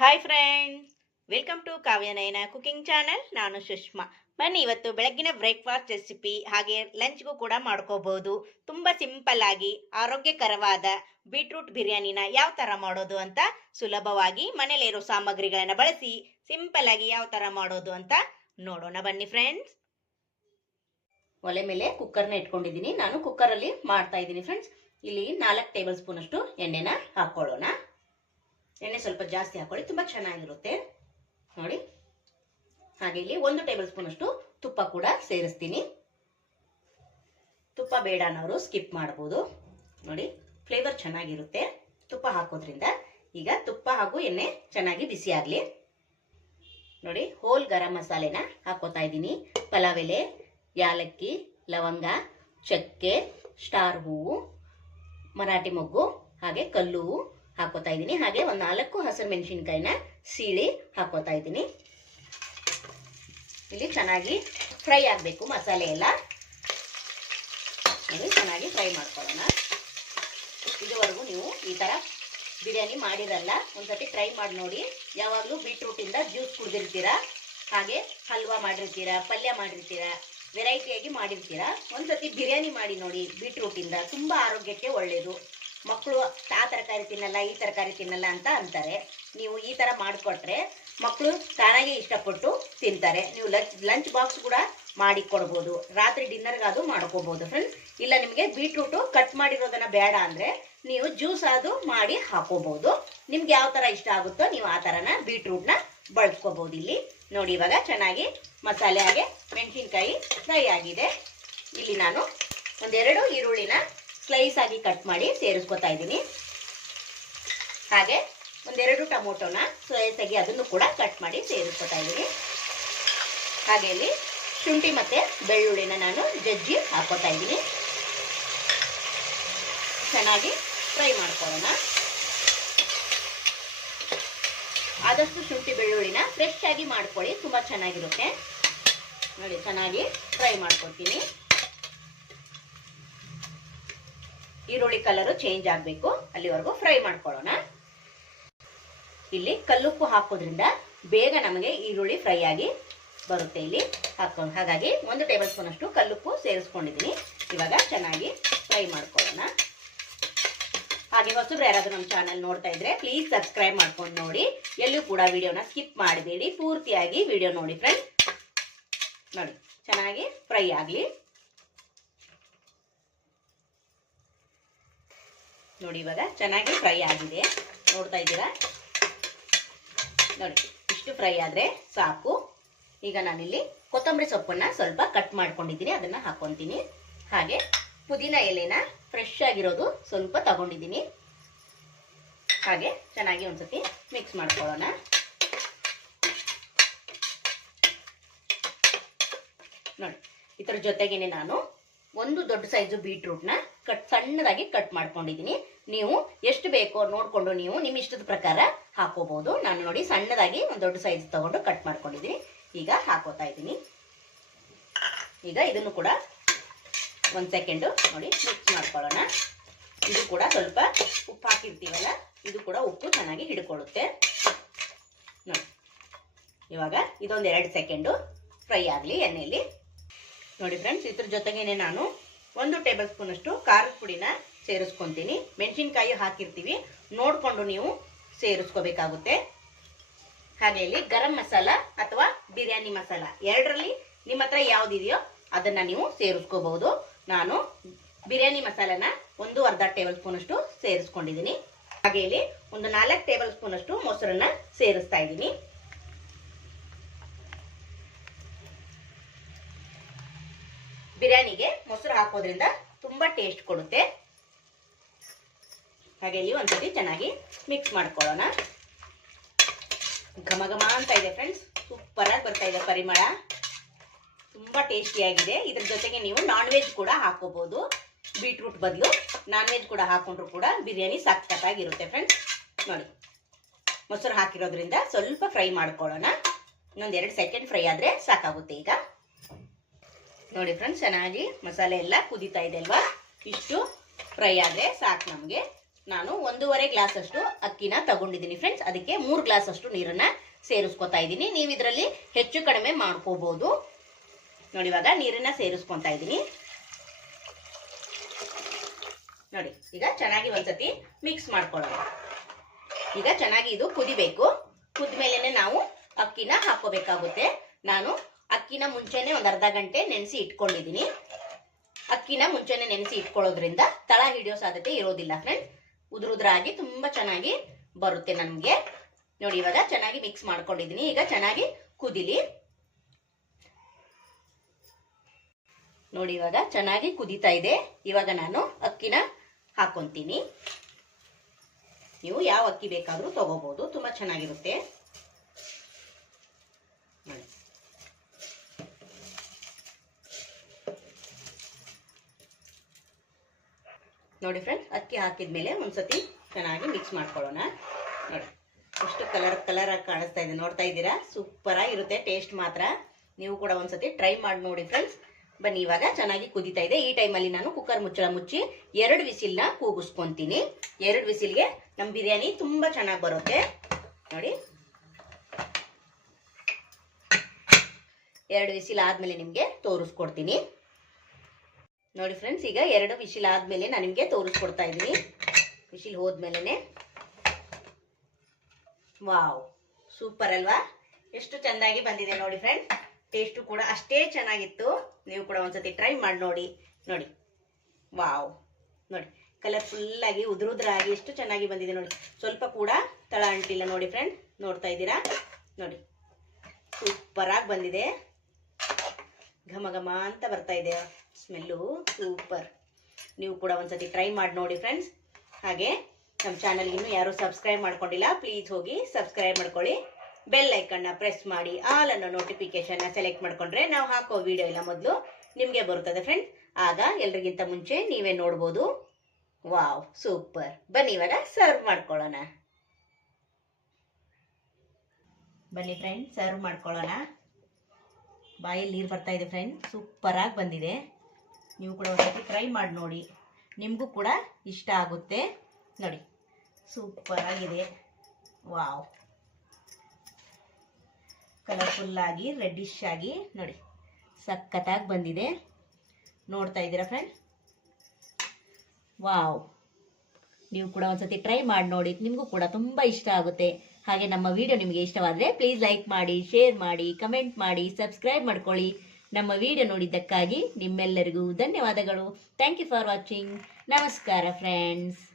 Hi friends, welcome to Kavyanayana cooking channel. ನಾನು ಸುಷ್ಮಾ. ಬನ್ನಿ, ಇವತ್ತು ಬೆಳಗ್ಗಿನ ಬ್ರೇಕ್ಫಾಸ್ಟ್ ರೆಸಿಪಿ ಹಾಗೆ ಲಂಚ್ಗೂ ಕೂಡ ಮಾಡ್ಕೋಬಹುದು. ತುಂಬ ಸಿಂಪಲ್ ಆಗಿ ಆರೋಗ್ಯಕರವಾದ ಬೀಟ್ರೂಟ್ ಬಿರಿಯಾನಿನ ಯಾವ ಥರ ಮಾಡೋದು ಅಂತ ಸುಲಭವಾಗಿ ಮನೇಲಿರೋ ಸಾಮಗ್ರಿಗಳನ್ನ ಬಳಸಿ ಸಿಂಪಲ್ ಆಗಿ ಯಾವ ಥರ ಮಾಡೋದು ಅಂತ ನೋಡೋಣ ಬನ್ನಿ ಫ್ರೆಂಡ್ಸ್. ಒಲೆ ಮೇಲೆ ಕುಕ್ಕರ್ನ ಇಟ್ಕೊಂಡಿದ್ದೀನಿ. ನಾನು ಕುಕ್ಕರಲ್ಲಿ ಮಾಡ್ತಾ ಇದ್ದೀನಿ ಫ್ರೆಂಡ್ಸ್. ಇಲ್ಲಿ 4 ಟೇಬಲ್ ಸ್ಪೂನ್ ಅಷ್ಟು ಎಣ್ಣೆನ ಹಾಕೊಳ್ಳೋಣ. ಎಣ್ಣೆ ಸ್ವಲ್ಪ ಜಾಸ್ತಿ ಹಾಕೊಳ್ಳಿ, ತುಂಬ ಚೆನ್ನಾಗಿರುತ್ತೆ ನೋಡಿ. ಹಾಗೆ ಇಲ್ಲಿ 1 ಟೇಬಲ್ ಸ್ಪೂನ್ ಅಷ್ಟು ತುಪ್ಪ ಕೂಡ ಸೇರಿಸ್ತೀನಿ. ತುಪ್ಪ ಬೇಡ ಅನ್ನೋರು ಸ್ಕಿಪ್ ಮಾಡ್ಬೋದು ನೋಡಿ, ಫ್ಲೇವರ್ ಚೆನ್ನಾಗಿರುತ್ತೆ ತುಪ್ಪ ಹಾಕೋದ್ರಿಂದ. ಈಗ ತುಪ್ಪ ಹಾಗೂ ಎಣ್ಣೆ ಚೆನ್ನಾಗಿ ಬಿಸಿ ಆಗಲಿ ನೋಡಿ. ಹೋಲ್ ಗರಂ ಮಸಾಲೆನ ಹಾಕೋತಾ ಇದ್ದೀನಿ. ಪಲಾವ್ ಎಲೆ, ಯಾಲಕ್ಕಿ, ಲವಂಗ, ಚಕ್ಕೆ, ಸ್ಟಾರ್ ಹೂವು, ಮರಾಠಿ ಮೊಗ್ಗು ಹಾಗೆ ಕಲ್ಲು ಹೂವು ಹಾಕೋತಾ ಇದ್ದೀನಿ. ಹಾಗೆ ಒಂದು 4 ಹಸಿರು ಮೆಣಸಿನ್ಕಾಯಿನ ಸೀಳಿ ಹಾಕೋತಾ ಇದ್ದೀನಿ. ಇಲ್ಲಿ ಚೆನ್ನಾಗಿ ಫ್ರೈ ಆಗಬೇಕು ಮಸಾಲೆ ಎಲ್ಲ. ಚೆನ್ನಾಗಿ ಫ್ರೈ ಮಾಡ್ಕೊಳ್ಳೋಣ. ಇದುವರೆಗೂ ನೀವು ಈ ಥರ ಬಿರಿಯಾನಿ ಮಾಡಿರಲ್ಲ, ಒಂದ್ಸತಿ ಟ್ರೈ ಮಾಡಿ ನೋಡಿ. ಯಾವಾಗಲೂ ಬೀಟ್ರೂಟಿಂದ ಜ್ಯೂಸ್ ಕುಡಿದಿರ್ತೀರಾ, ಹಾಗೆ ಹಲ್ವಾ ಮಾಡಿರ್ತೀರಾ, ಪಲ್ಯ ಮಾಡಿರ್ತೀರಾ, ವೆರೈಟಿಯಾಗಿ ಮಾಡಿರ್ತೀರಾ. ಒಂದ್ಸತಿ ಬಿರಿಯಾನಿ ಮಾಡಿ ನೋಡಿ. ಬೀಟ್ರೂಟಿಂದ ತುಂಬ ಆರೋಗ್ಯಕ್ಕೆ ಒಳ್ಳೆಯದು. ಮಕ್ಕಳು ಆ ತರಕಾರಿ ತಿನ್ನಲ್ಲ, ಈ ತರಕಾರಿ ತಿನ್ನಲ್ಲ ಅಂತ ಅಂತಾರೆ. ನೀವು ಈ ಥರ ಮಾಡಿಕೊಟ್ರೆ ಮಕ್ಕಳು ತಾನಾಗೆ ಇಷ್ಟಪಟ್ಟು ತಿಂತಾರೆ. ನೀವು ಲಂಚ್ ಬಾಕ್ಸ್ ಕೂಡ ಮಾಡಿ ಕೊಡ್ಬೋದು. ರಾತ್ರಿ ಡಿನ್ನರ್ಗಾದು ಮಾಡ್ಕೋಬೋದು ಫ್ರೆಂಡ್ಸ್. ಇಲ್ಲ ನಿಮಗೆ ಬೀಟ್ರೂಟು ಕಟ್ ಮಾಡಿರೋದನ್ನ ಬೇಡ ಅಂದರೆ ನೀವು ಜ್ಯೂಸ್ ಅದು ಮಾಡಿ ಹಾಕೋಬಹುದು. ನಿಮ್ಗೆ ಯಾವ ಥರ ಇಷ್ಟ ಆಗುತ್ತೋ ನೀವು ಆ ಥರನ ಬೀಟ್ರೂಟ್ನ ಬಳಸ್ಕೋಬಹುದು. ಇಲ್ಲಿ ನೋಡಿ, ಇವಾಗ ಚೆನ್ನಾಗಿ ಮಸಾಲೆ ಹಾಗೆ ಮೆಣಸಿನ್ಕಾಯಿ ಫ್ರೈ ಆಗಿದೆ. ಇಲ್ಲಿ ನಾನು 1-2 ಈರುಳ್ಳಿನ ಸ್ಲೈಸ್ ಆಗಿ ಕಟ್ ಮಾಡಿ ಸೇರಿಸ್ಕೊತಾ ಇದ್ದೀನಿ. ಹಾಗೆ 1-2 ಟೊಮೊಟೊನ ಸ್ಲೈಸ್ ಆಗಿ ಅದನ್ನು ಕೂಡ ಕಟ್ ಮಾಡಿ ಸೇರಿಸ್ಕೊತಾ ಇದ್ದೀನಿ. ಹಾಗೆ ಇಲ್ಲಿ ಶುಂಠಿ ಮತ್ತೆ ಬೆಳ್ಳುಳ್ಳಿನ ನಾನು ಜಜ್ಜಿ ಹಾಕೋತಾ ಇದ್ದೀನಿ. ಚೆನ್ನಾಗಿ ಫ್ರೈ ಮಾಡ್ಕೊಳ್ಳೋಣ. ಆದಷ್ಟು ಶುಂಠಿ ಬೆಳ್ಳುಳ್ಳಿನ ಫ್ರೆಶ್ ಆಗಿ ಮಾಡ್ಕೊಳ್ಳಿ, ತುಂಬ ಚೆನ್ನಾಗಿರುತ್ತೆ ನೋಡಿ. ಚೆನ್ನಾಗಿ ಫ್ರೈ ಮಾಡ್ಕೊತೀನಿ. ಈರುಳ್ಳಿ ಕಲರು ಚೇಂಜ್ ಆಗಬೇಕು, ಅಲ್ಲಿವರೆಗೂ ಫ್ರೈ ಮಾಡ್ಕೊಳ್ಳೋಣ. ಇಲ್ಲಿ ಕಲ್ಲುಪ್ಪು ಹಾಕೋದ್ರಿಂದ ಬೇಗ ನಮಗೆ ಈರುಳ್ಳಿ ಫ್ರೈ ಆಗಿ ಬರುತ್ತೆ ಇಲ್ಲಿ ಹಾಕೊಂಡು. ಹಾಗಾಗಿ 1 ಟೇಬಲ್ ಸ್ಪೂನ್ ಅಷ್ಟು ಕಲ್ಲುಪ್ಪು ಸೇರಿಸ್ಕೊಂಡಿದ್ದೀನಿ. ಇವಾಗ ಚೆನ್ನಾಗಿ ಫ್ರೈ ಮಾಡ್ಕೊಳ್ಳೋಣ. ಹಾಗೆ ಹೊಸಬ್ರು ಯಾರಾದರೂ ನಮ್ಮ ಚಾನಲ್ ನೋಡ್ತಾ ಇದ್ರೆ ಪ್ಲೀಸ್ ಸಬ್ಸ್ಕ್ರೈಬ್ ಮಾಡ್ಕೊಂಡು ನೋಡಿ. ಎಲ್ಲೂ ಕೂಡ ವಿಡಿಯೋನ ಸ್ಕಿಪ್ ಮಾಡಬೇಡಿ, ಪೂರ್ತಿಯಾಗಿ ವಿಡಿಯೋ ನೋಡಿ ಫ್ರೆಂಡ್ಸ್. ನೋಡಿ, ಚೆನ್ನಾಗಿ ಫ್ರೈ ಆಗಲಿ ನೋಡಿ. ಇವಾಗ ಚೆನ್ನಾಗಿ ಫ್ರೈ ಆಗಿದೆ, ನೋಡ್ತಾ ಇದ್ದೀರಾ ನೋಡಿ. ಇಷ್ಟು ಫ್ರೈ ಆದರೆ ಸಾಕು. ಈಗ ನಾನಿಲ್ಲಿ ಕೊತ್ತಂಬರಿ ಸೊಪ್ಪನ್ನ ಸ್ವಲ್ಪ ಕಟ್ ಮಾಡ್ಕೊಂಡಿದ್ದೀನಿ, ಅದನ್ನ ಹಾಕೊಂತೀನಿ. ಹಾಗೆ ಪುದೀನ ಎಲೆನ ಫ್ರೆಶ್ ಆಗಿರೋದು ಸ್ವಲ್ಪ ತಗೊಂಡಿದ್ದೀನಿ. ಹಾಗೆ ಚೆನ್ನಾಗಿ ಒಂದ್ಸತಿ ಮಿಕ್ಸ್ ಮಾಡ್ಕೊಳ್ಳೋಣ. ನೋಡಿ, ಇದರ ಜೊತೆಗೇನೆ ನಾನು 1 ದೊಡ್ಡ ಸೈಜು ಬೀಟ್ರೂಟ್ನ ಸಣ್ಣದಾಗಿ ಕಟ್ ಮಾಡ್ಕೊಂಡಿದ್ದೀನಿ. ನೀವು ಎಷ್ಟು ಬೇಕೋ ನೋಡಿಕೊಂಡು ನೀವು ನಿಮ್ಮ ಇಷ್ಟದ ಪ್ರಕಾರ ಹಾಕೋಬಹುದು. ನಾನು ನೋಡಿ ಸಣ್ಣದಾಗಿ 1 ದೊಡ್ಡ ಸೈಜ್ ತಗೊಂಡು ಕಟ್ ಮಾಡ್ಕೊಂಡಿದ್ದೀನಿ. ಈಗ ಹಾಕೋತಾ ಇದ್ದೀನಿ. ಈಗ ಇದನ್ನು ಕೂಡ 1 ಸೆಕೆಂಡು ನೋಡಿ ಮಿಕ್ಸ್ ಮಾಡ್ಕೊಳ್ಳೋಣ. ಇದು ಕೂಡ ಸ್ವಲ್ಪ ಉಪ್ಪು ಹಾಕಿರ್ತೀವಲ್ಲ, ಇದು ಕೂಡ ಉಪ್ಪು ಚೆನ್ನಾಗಿ ಹಿಡ್ಕೊಳ್ಳುತ್ತೆ ನೋಡಿ. ಇವಾಗ ಇದೊಂದು 2 ಸೆಕೆಂಡು ಫ್ರೈ ಆಗಲಿ ಎಣ್ಣೆಯಲ್ಲಿ ನೋಡಿ ಫ್ರೆಂಡ್ಸ್. ಇದ್ರ ಜೊತೆಗೇನೆ ನಾನು 1 ಟೇಬಲ್ ಸ್ಪೂನ್ ಅಷ್ಟು ಖಾರದ ಪುಡಿನ ಸೇರಿಸ್ಕೊತೀನಿ. ಮೆಣಸಿನ್ಕಾಯಿ ಹಾಕಿರ್ತೀವಿ, ನೋಡಿಕೊಂಡು ನೀವು ಸೇರಿಸ್ಕೋಬೇಕಾಗುತ್ತೆ. ಹಾಗೆ ಇಲ್ಲಿ ಗರಂ ಮಸಾಲ ಅಥವಾ ಬಿರಿಯಾನಿ ಮಸಾಲ ಎರಡರಲ್ಲಿ ನಿಮ್ಮ ಹತ್ರ ಯಾವುದಿದೆಯೋ ಅದನ್ನ ನೀವು ಸೇರಿಸ್ಕೋಬಹುದು. ನಾನು ಬಿರಿಯಾನಿ ಮಸಾಲನ 1 ಟೇಬಲ್ ಸ್ಪೂನ್ ಅಷ್ಟು ಸೇರಿಸ್ಕೊಂಡಿದ್ದೀನಿ. ಹಾಗೆ ಇಲ್ಲಿ 4 ಟೇಬಲ್ ಸ್ಪೂನ್ ಅಷ್ಟು ಮೊಸರನ್ನ ಸೇರಿಸ್ತಾ ಇದ್ದೀನಿ. ಬಿರಿಯಾನಿಗೆ ಮೊಸರು ಹಾಕೋದ್ರಿಂದ ತುಂಬಾ ಟೇಸ್ಟ್ ಕೊಡುತ್ತೆ. ಹಾಗೆ ಇಲ್ಲಿ ಒಂದ್ಸತಿ ಚೆನ್ನಾಗಿ ಮಿಕ್ಸ್ ಮಾಡ್ಕೊಳ್ಳೋಣ. ಘಮ ಘಮ ಅಂತ ಇದೆ ಫ್ರೆಂಡ್ಸ್, ಸೂಪರ್ ಆಗಿ ಬರ್ತಾ ಇದೆ ಪರಿಮಳ, ತುಂಬಾ ಟೇಸ್ಟಿಯಾಗಿದೆ. ಇದ್ರ ಜೊತೆಗೆ ನೀವು ನಾನ್ ವೆಜ್ ಕೂಡ ಹಾಕೋಬಹುದು. ಬೀಟ್ರೂಟ್ ಬದಲು ನಾನ್ ವೆಜ್ ಕೂಡ ಹಾಕೊಂಡ್ರು ಕೂಡ ಬಿರಿಯಾನಿ ಸಖತ್ತಾಗಿರುತ್ತೆ ಫ್ರೆಂಡ್ಸ್ ನೋಡಿ. ಮೊಸರು ಹಾಕಿರೋದ್ರಿಂದ ಸ್ವಲ್ಪ ಫ್ರೈ ಮಾಡ್ಕೊಳ್ಳೋಣ. ಇನ್ನೊಂದು 2 ಸೆಕೆಂಡ್ ಫ್ರೈ ಆದ್ರೆ ಸಾಕಾಗುತ್ತೆ. ಈಗ ನೋಡಿ ಫ್ರೆಂಡ್ಸ್, ಚೆನ್ನಾಗಿ ಮಸಾಲೆ ಎಲ್ಲ ಕುದೀತಾ ಇದೆ ಅಲ್ವಾ, ಇಷ್ಟು ಫ್ರೈ ಆದರೆ ಸಾಕು ನಮಗೆ. ನಾನು 1.5 ಗ್ಲಾಸ್ ಅಷ್ಟು ಅಕ್ಕಿನ ತಗೊಂಡಿದ್ದೀನಿ ಫ್ರೆಂಡ್ಸ್. ಅದಕ್ಕೆ 3 ಗ್ಲಾಸ್ ಅಷ್ಟು ನೀರನ್ನ ಸೇರಿಸ್ಕೊತಾ ಇದ್ದೀನಿ. ನೀವು ಇದರಲ್ಲಿ ಹೆಚ್ಚು ಕಡಿಮೆ ಮಾಡ್ಕೋಬಹುದು. ನೋಡಿ, ಇವಾಗ ನೀರನ್ನ ಸೇರಿಸ್ಕೊತಾ ಇದ್ದೀನಿ. ನೋಡಿ, ಈಗ ಚೆನ್ನಾಗಿ ಒಂದ್ಸತಿ ಮಿಕ್ಸ್ ಮಾಡ್ಕೊಳ್ಳೋಣ. ಈಗ ಚೆನ್ನಾಗಿ ಇದು ಕುದಿಬೇಕು. ಕುದ್ಮೇಲೆ ನಾವು ಅಕ್ಕಿನ ಹಾಕೋಬೇಕಾಗುತ್ತೆ. ನಾನು ಅಕ್ಕಿನ ಮುಂಚೆನೆ ಒಂದು ಅರ್ಧ ಗಂಟೆ ನೆನೆಸಿ ಇಟ್ಕೊಂಡಿದ್ದೀನಿ. ಅಕ್ಕಿನ ಮುಂಚೆನೆ ನೆನೆಸಿ ಇಟ್ಕೊಳ್ಳೋದ್ರಿಂದ ತಳ ಹಿಡಿಯೋ ಸಾಧ್ಯತೆ ಇರೋದಿಲ್ಲ ಫ್ರೆಂಡ್ಸ್. ಉದುರುದ್ರಾಗಿ ತುಂಬಾ ಚೆನ್ನಾಗಿ ಬರುತ್ತೆ ನಮ್ಗೆ. ನೋಡಿ, ಇವಾಗ ಚೆನ್ನಾಗಿ ಮಿಕ್ಸ್ ಮಾಡ್ಕೊಂಡಿದ್ದೀನಿ. ಈಗ ಚೆನ್ನಾಗಿ ಕುದಿಲಿ. ನೋಡಿ, ಇವಾಗ ಚೆನ್ನಾಗಿ ಕುದೀತಾ ಇದೆ. ಇವಾಗ ನಾನು ಅಕ್ಕಿನ ಹಾಕೊಂತೀನಿ. ನೀವು ಯಾವ ಅಕ್ಕಿ ಬೇಕಾದ್ರೂ ತಗೋಬಹುದು, ತುಂಬಾ ಚೆನ್ನಾಗಿರುತ್ತೆ. ನೋಡಿ ಫ್ರೆಂಡ್ಸ್, ಅಕ್ಕಿ ಹಾಕಿದ್ಮೇಲೆ ಒಂದ್ಸತಿ ಚೆನ್ನಾಗಿ ಮಿಕ್ಸ್ ಮಾಡ್ಕೊಳ್ಳೋಣ. ನೋಡಿ, ಎಷ್ಟು ಕಲರ್ ಆಗಿ ಕಾಣಿಸ್ತಾ ಇದೆ, ನೋಡ್ತಾ ಇದ್ದೀರಾ? ಸೂಪರ್ ಆಗಿರುತ್ತೆ ಟೇಸ್ಟ್ ಮಾತ್ರ. ನೀವು ಕೂಡ ಒಂದ್ಸತಿ ಟ್ರೈ ಮಾಡಿ ನೋಡಿ ಫ್ರೆಂಡ್ಸ್. ಬನ್ನಿ, ಇವಾಗ ಚೆನ್ನಾಗಿ ಕುದೀತಾ ಇದೆ. ಈ ಟೈಮಲ್ಲಿ ನಾನು ಕುಕ್ಕರ್ ಮುಚ್ಚಳ ಮುಚ್ಚಿ 2 ವಿಸಿಲ್ನ ಕೂಗಿಸ್ಕೊಂತೀನಿ. 2 ವಿಸಿಲ್ಗೆ ನಮ್ಮ ಬಿರಿಯಾನಿ ತುಂಬಾ ಚೆನ್ನಾಗಿ ಬರುತ್ತೆ. ನೋಡಿ, 2 ವಿಸಿಲ್ ಆದ್ಮೇಲೆ ನಿಮ್ಗೆ ತೋರಿಸ್ಕೊಡ್ತೀನಿ. ನೋಡಿ ಫ್ರೆಂಡ್ಸ್, ಈಗ 2 ವಿಸಿಲ್ ಆದ್ಮೇಲೆ ನಾನು ನಿಮ್ಗೆ ತೋರಿಸ್ಕೊಡ್ತಾ ಇದ್ದೀನಿ. ವಿಸಿಲ್ ಹೋದ್ಮೇಲೆ ವಾವ್, ಸೂಪರ್ ಅಲ್ವಾ? ಎಷ್ಟು ಚೆನ್ನಾಗಿ ಬಂದಿದೆ ನೋಡಿ ಫ್ರೆಂಡ್ಸ್. ಟೇಸ್ಟು ಕೂಡ ಅಷ್ಟೇ ಚೆನ್ನಾಗಿತ್ತು. ನೀವು ಕೂಡ ಒಂದ್ಸತಿ ಟ್ರೈ ಮಾಡಿ ನೋಡಿ. ನೋಡಿ, ವಾವ್, ನೋಡಿ ಕಲರ್ಫುಲ್ ಆಗಿ ಉದುರುದ್ರಾಗಿ ಎಷ್ಟು ಚೆನ್ನಾಗಿ ಬಂದಿದೆ ನೋಡಿ. ಸ್ವಲ್ಪ ಕೂಡ ತಳ ಅಂಟಿಲ್ಲ ನೋಡಿ ಫ್ರೆಂಡ್. ನೋಡ್ತಾ ಇದ್ದೀರಾ? ನೋಡಿ, ಸೂಪರ್ ಆಗಿ ಬಂದಿದೆ. ಘಮ ಘಮ ಅಂತ ಬರ್ತಾ ಇದೆ ಸ್ಮೆಲ್ಲು, ಸೂಪರ್. ನೀವು ಕೂಡ ಒಂದ್ಸತಿ ಟ್ರೈ ಮಾಡಿ ನೋಡಿ ಫ್ರೆಂಡ್ಸ್. ಹಾಗೆ ನಮ್ಮ ಚಾನಲ್ಗೆ ಇನ್ನೂ ಯಾರು ಸಬ್ಸ್ಕ್ರೈಬ್ ಮಾಡ್ಕೊಂಡಿಲ್ಲ, ಪ್ಲೀಸ್ ಹೋಗಿ ಸಬ್ಸ್ಕ್ರೈಬ್ ಮಾಡ್ಕೊಳ್ಳಿ. ಬೆಲ್ ಐಕನ್ನ ಪ್ರೆಸ್ ಮಾಡಿ ಆಲ್ ಅನ್ನೋ ನೋಟಿಫಿಕೇಶನ್ನ ಸೆಲೆಕ್ಟ್ ಮಾಡ್ಕೊಂಡ್ರೆ ನಾವು ಹಾಕೋ ವಿಡಿಯೋ ಎಲ್ಲ ಮೊದಲು ನಿಮಗೆ ಬರುತ್ತದೆ ಫ್ರೆಂಡ್ಸ್. ಆಗ ಎಲ್ರಿಗಿಂತ ಮುಂಚೆ ನೀವೇ ನೋಡ್ಬೋದು. Wow, super. ಬನ್ನಿ ಇವಾಗ ಸರ್ವ್ ಮಾಡ್ಕೊಳ್ಳೋಣ. ಬನ್ನಿ ಫ್ರೆಂಡ್, ಸರ್ವ್ ಮಾಡ್ಕೊಳ್ಳೋಣ. ಬಾಯಲ್ಲಿ ನೀರು ಬರ್ತಾ ಇದೆ ಫ್ರೆಂಡ್, ಸೂಪರ್ ಆಗಿ ಬಂದಿದೆ. ನೀವು ಕೂಡ ಒಂದ್ಸತಿ ಟ್ರೈ ಮಾಡಿ ನೋಡಿ, ನಿಮಗೂ ಕೂಡ ಇಷ್ಟ ಆಗುತ್ತೆ. ನೋಡಿ, ಸೂಪರ್ ಆಗಿದೆ. ವಾವ್, ಕಲರ್ಫುಲ್ ಆಗಿ ರೆಡ್ಡಿಶ್ ಆಗಿ ನೋಡಿ ಸಖತ್ತಾಗಿ ಬಂದಿದೆ. ನೋಡ್ತಾ ಇದ್ದೀರಾ ಫ್ರೆಂಡ್? ವಾವ್, ನೀವು ಕೂಡ ಒಂದ್ಸತಿ ಟ್ರೈ ಮಾಡಿ ನೋಡಿ, ನಿಮಗೂ ಕೂಡ ತುಂಬ ಇಷ್ಟ ಆಗುತ್ತೆ. ಹಾಗೆ ನಮ್ಮ ವಿಡಿಯೋ ನಿಮಗೆ ಇಷ್ಟವಾದರೆ ಪ್ಲೀಸ್ ಲೈಕ್ ಮಾಡಿ, ಶೇರ್ ಮಾಡಿ, ಕಮೆಂಟ್ ಮಾಡಿ, ಸಬ್ಸ್ಕ್ರೈಬ್ ಮಾಡ್ಕೊಳ್ಳಿ. ನಮ್ಮ ವಿಡಿಯೋ ನೋಡಿದ್ದಕ್ಕಾಗಿ ನಿಮ್ಮೆಲ್ಲರಿಗೂ ಧನ್ಯವಾದಗಳು. Thank you for watching. ನಮಸ್ಕಾರ ಫ್ರೆಂಡ್ಸ್.